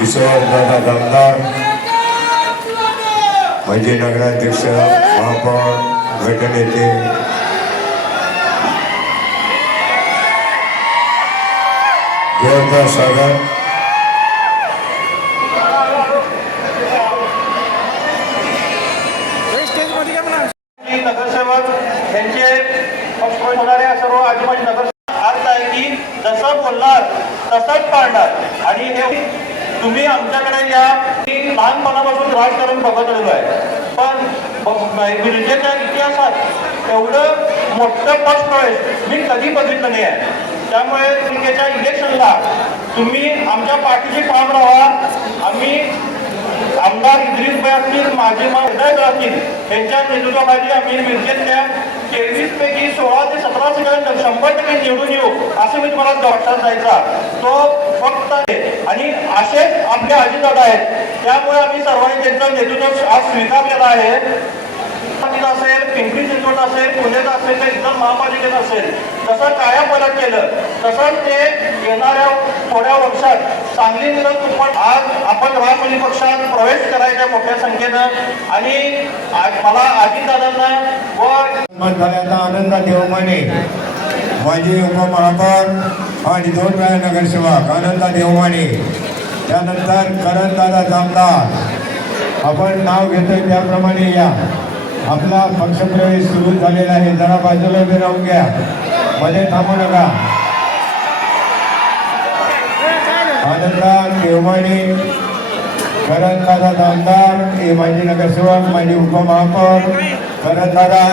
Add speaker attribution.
Speaker 1: किशोर दमदार माजी नगराध्यक्ष महापौर गटनेते. जोरदार स्वागत
Speaker 2: नगरसेवक यांचे पक्ष सर्व आजूबाजू नगरसेवक अर्थ आहे की जसं बोलणार तसंच पाळणार. आणि हे तुम्ही आमच्याकडे या. लहानपणापासून राजकारण बघत आलेलो आहे. पण विजेच्या इतिहासात एवढं मोठं फर्स्ट प्रवेश मी कधी बघितलं नाही आहे. त्यामुळे विजेच्या इलेक्शनला तुम्ही आमच्या पाठीशी ठाम राहा. आम्ही आमदार इद्रिस भाई असतील माजी हृदय असतील यांच्या नेतृत्वाखाली आम्ही विजेच्या शंभर टक्के निवडून येऊ असं मी तुम्हाला डॉक्टर जायचा तो फक्त आहे. आणि असेच आपले अजितदादा आहेत. त्यामुळे आम्ही सर्वांनी त्यांचं नेतृत्व आज स्वीकारलेलं आहे. असेल पिंपरी चिंचवड असेल पुण्यात असेल तर इतर महापालिकेत असेल तसं काया पलट केलं तसंच ते येणाऱ्या थोड्या वर्षात सांगली निरंतर तुमचं आज आपण राष्ट्रवादी पक्षात प्रवेश करायचा मोठ्या संख्येनं आणि आज मला अजितदादांना व
Speaker 1: मत झाल्याचा आनंद देवमाने माजी उपमहापौर आणि दोन वेळा नगरसेवक आनंदा देवमाने त्यानंतर करणदादा जामदार. आपण नाव घेतोय त्याप्रमाणे या. आपला पक्षप्रवेश सुरू झालेला आहे. जरा बाजूला उभे राहून घ्या. मध्ये थांबू नका. आनंदा देवमाने करणदादा जामदार हे माजी नगरसेवक माजी उपमहापौर करणदादा